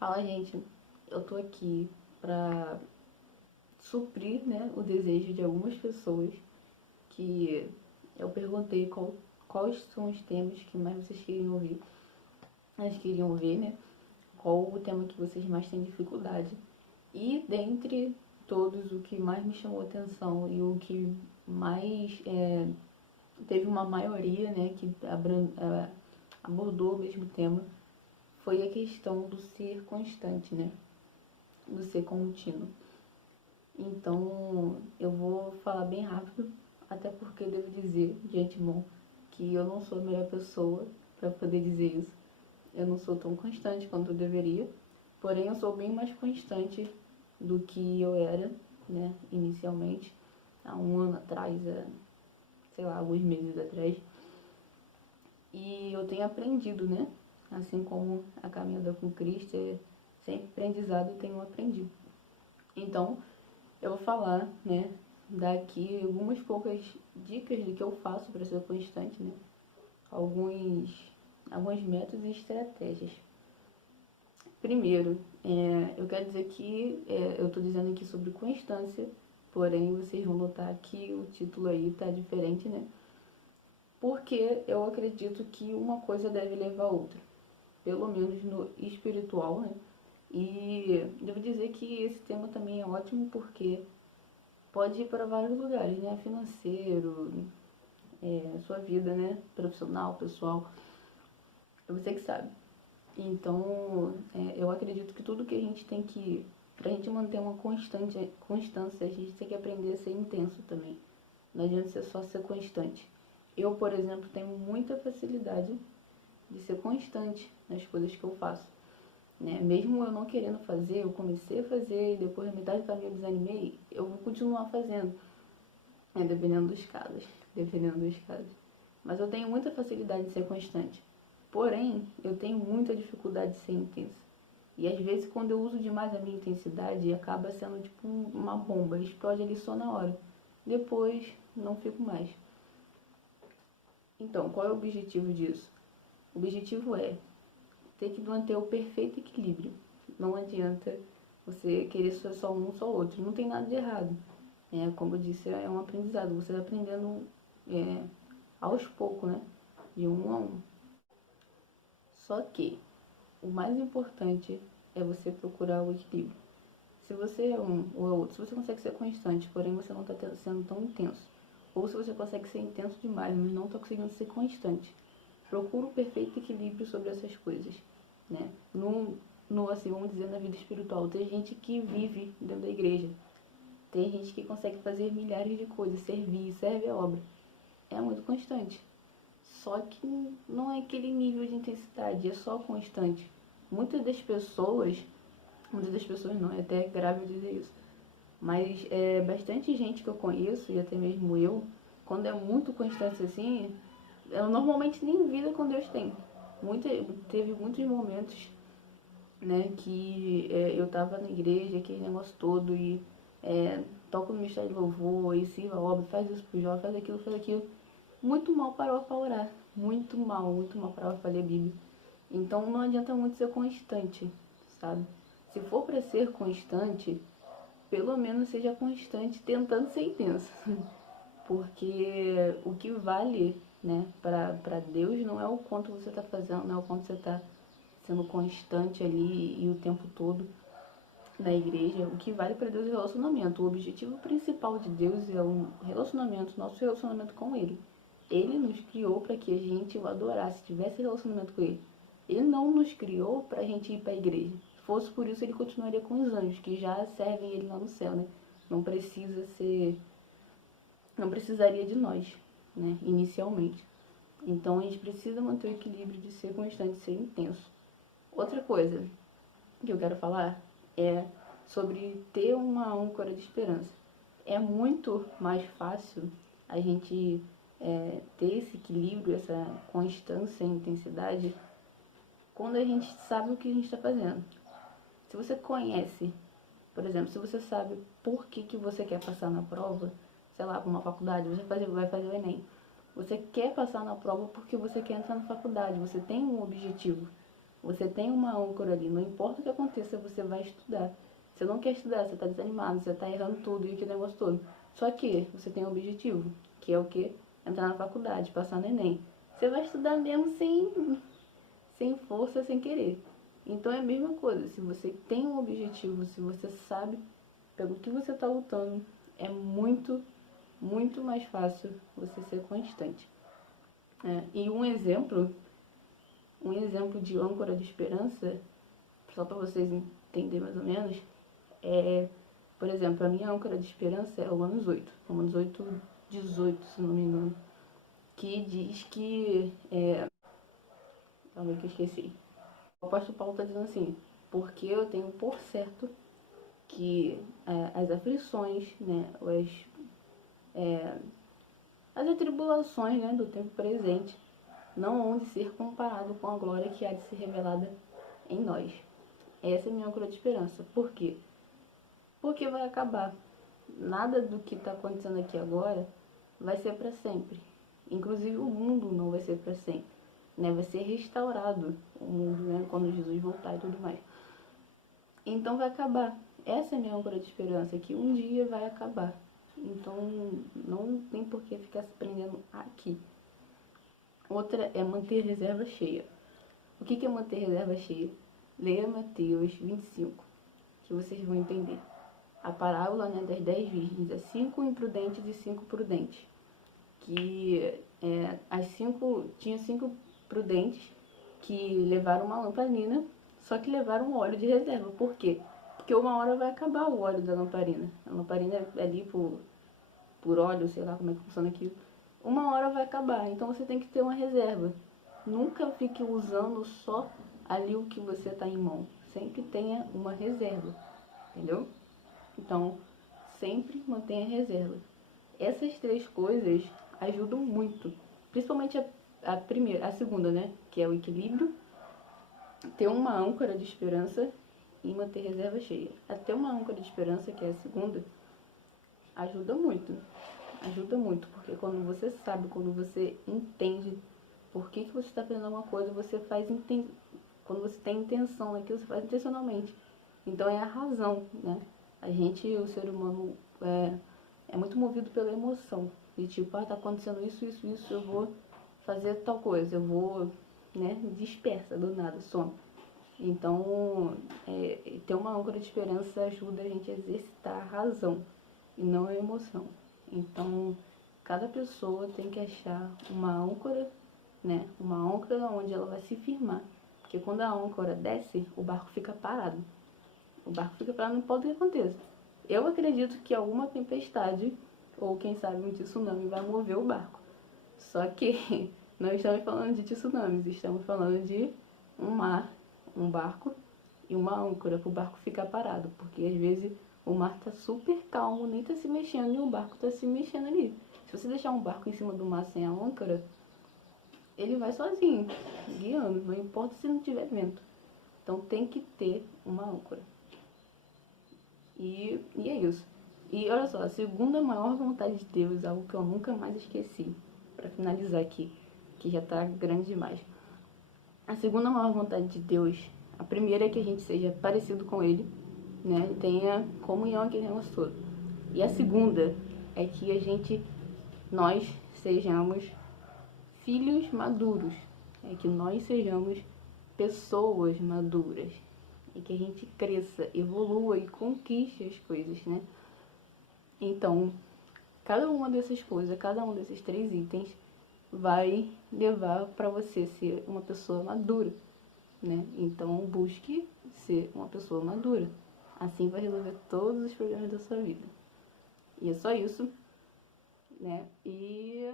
Fala, gente, eu tô aqui pra suprir, né, o desejo de algumas pessoas que eu perguntei quais são os temas que mais vocês queriam ouvir, elas queriam ver, né, qual o tema que vocês mais têm dificuldade. E dentre todos, o que mais me chamou atenção e o que mais teve uma maioria, né, que abordou o mesmo tema, foi a questão do ser constante, né, do ser contínuo. Então, eu vou falar bem rápido, até porque eu devo dizer de antemão que eu não sou a melhor pessoa para poder dizer isso. Eu não sou tão constante quanto eu deveria, porém eu sou bem mais constante do que eu era, né, inicialmente, há um ano atrás, sei lá, alguns meses atrás. E eu tenho aprendido, né, assim como a caminhada com Cristo é sempre aprendizado, eu tenho aprendido. Então, eu vou falar, né, daqui algumas poucas dicas do que eu faço para ser constante, né? Alguns métodos e estratégias. Primeiro, eu quero dizer que eu estou dizendo aqui sobre constância, porém vocês vão notar que o título aí tá diferente, né? Porque eu acredito que uma coisa deve levar a outra, pelo menos no espiritual, né? E devo dizer que esse tema também é ótimo porque pode ir para vários lugares, né? Financeiro, sua vida, né? Profissional, pessoal. É você que sabe. Então, eu acredito que tudo que a gente tem que... Pra gente manter uma constância, a gente tem que aprender a ser intenso também. Não adianta ser só ser constante. Eu, por exemplo, tenho muita facilidade de ser constante nas coisas que eu faço. Né? Mesmo eu não querendo fazer, eu comecei a fazer, depois da metade do caminho eu desanimei, eu vou continuar fazendo. Dependendo dos casos. Dependendo dos casos. Mas eu tenho muita facilidade de ser constante. Porém, eu tenho muita dificuldade de ser intensa. E às vezes quando eu uso demais a minha intensidade, acaba sendo tipo uma bomba. Explode ali só na hora. Depois, não fico mais. Então, qual é o objetivo disso? O objetivo é ter que manter o perfeito equilíbrio. Não adianta você querer ser só um, só outro. Não tem nada de errado. Como eu disse, é um aprendizado. Você vai aprendendo aos poucos, né? De um a um. Só que o mais importante é você procurar o equilíbrio. Se você é um ou é outro, se você consegue ser constante, porém você não está sendo tão intenso, ou se você consegue ser intenso demais, mas não está conseguindo ser constante, procura o perfeito equilíbrio sobre essas coisas, né? Assim, vamos dizer, na vida espiritual, tem gente que vive dentro da igreja, tem gente que consegue fazer milhares de coisas, servir, serve a obra, é muito constante. Só que não é aquele nível de intensidade, é só constante. Muitas das pessoas não, é até grave dizer isso, mas bastante gente que eu conheço, e até mesmo eu, quando é muito constante assim, eu normalmente nem vida com Deus tem. Teve muitos momentos, né, que eu tava na igreja, aquele negócio todo, e toco no ministério de louvor, e sirva a obra, faz isso pro jovem, faz aquilo. Muito mal parava pra orar. Muito mal parava pra ler a Bíblia. Então não adianta muito ser constante, sabe? Se for para ser constante, pelo menos seja constante tentando ser intenso. Porque o que vale, né, para Deus não é o quanto você está fazendo, não é o quanto você está sendo constante ali e o tempo todo na igreja. O que vale para Deus é o relacionamento. O objetivo principal de Deus é o relacionamento, nosso relacionamento com Ele. Ele nos criou para que a gente o adorasse, tivesse relacionamento com Ele. Ele não nos criou para a gente ir para a igreja. Se fosse por isso, Ele continuaria com os anjos, que já servem Ele lá no céu, né? Não precisa ser... Não precisaria de nós, né? Inicialmente. Então, a gente precisa manter o equilíbrio de ser constante, ser intenso. Outra coisa que eu quero falar é sobre ter uma âncora de esperança. É muito mais fácil a gente ter esse equilíbrio, essa constância e intensidade, quando a gente sabe o que a gente está fazendo. Se você conhece, por exemplo, se você sabe por que você quer passar na prova, sei lá, para uma faculdade, você vai fazer o Enem. Você quer passar na prova porque você quer entrar na faculdade, você tem um objetivo. Você tem uma âncora ali, não importa o que aconteça, você vai estudar. Você não quer estudar, você está desanimado, você está errando tudo e aquele negócio todo. Só que você tem um objetivo, que é o quê? Entrar na faculdade, passar no Enem. Você vai estudar mesmo sem força, sem querer. Então é a mesma coisa, se você tem um objetivo, se você sabe pelo que você está lutando, é muito, muito mais fácil você ser constante. E um exemplo de âncora de esperança, só para vocês entenderem mais ou menos, por exemplo, a minha âncora de esperança é o Romanos 8, Romanos 8, 18, se não me engano, que diz que, calma aí que eu esqueci, o apóstolo Paulo está dizendo assim, porque eu tenho por certo que as aflições, né, as atribulações, né, do tempo presente não hão de ser comparado com a glória que há de ser revelada em nós. Essa é a minha âncora de esperança. Por quê? Porque vai acabar. Nada do que está acontecendo aqui agora vai ser para sempre. Inclusive o mundo não vai ser para sempre. Né? Vai ser restaurado o mundo, né? Quando Jesus voltar e tudo mais. Então vai acabar. Essa é a minha âncora de esperança, que um dia vai acabar. Então não tem por que ficar se prendendo aqui. Outra é manter reserva cheia. O que é manter reserva cheia? Leia Mateus 25, que vocês vão entender. A parábola, né, das 10 virgens, é 5 imprudentes e 5 prudentes. Que tinha 5 prudentes que levaram uma lamparina, só que levaram óleo de reserva. Por quê? Porque uma hora vai acabar o óleo da lamparina. A lamparina é ali por óleo, sei lá como é que funciona aquilo. Uma hora vai acabar, então você tem que ter uma reserva. Nunca fique usando só ali o que você está em mão. Sempre tenha uma reserva, entendeu? Então, sempre mantenha reserva. Essas 3 coisas ajudam muito. Principalmente a segunda, né? Que é o equilíbrio, ter uma âncora de esperança e manter reserva cheia. Até uma âncora de esperança, que é a segunda, ajuda muito. Ajuda muito, porque quando você sabe, quando você entende por que você está fazendo alguma coisa, você faz quando você tem intenção naquilo, você faz intencionalmente. Então é a razão, né? O ser humano, é muito movido pela emoção. De tipo, tá acontecendo isso, eu vou fazer tal coisa, eu vou, né, dispersa do nada, some. Então, ter uma âncora de esperança ajuda a gente a exercitar a razão e não a emoção. Então, cada pessoa tem que achar uma âncora, né? Uma âncora onde ela vai se firmar. Porque quando a âncora desce, o barco fica parado. O barco fica parado, não importa o que aconteça. Eu acredito que alguma tempestade, ou quem sabe um tsunami, vai mover o barco. Só que não estamos falando de tsunamis, estamos falando de um mar, um barco e uma âncora para o barco ficar parado. Porque às vezes o mar tá super calmo, nem tá se mexendo, e o barco tá se mexendo ali. Se você deixar um barco em cima do mar sem a âncora, ele vai sozinho, guiando, não importa se não tiver vento. Então tem que ter uma âncora. E é isso. E olha só, a segunda maior vontade de Deus, algo que eu nunca mais esqueci, para finalizar aqui, que já tá grande demais. A segunda maior vontade de Deus, a primeira é que a gente seja parecido com Ele, né? Tenha comunhão aquele negócio todo. E a segunda é que nós sejamos filhos maduros, é que nós sejamos pessoas maduras, e que a gente cresça, evolua e conquiste as coisas, né? Então, cada uma dessas coisas, cada um desses 3 itens vai levar para você ser uma pessoa madura, né? Então, busque ser uma pessoa madura. Assim vai resolver todos os problemas da sua vida. E é só isso, né? E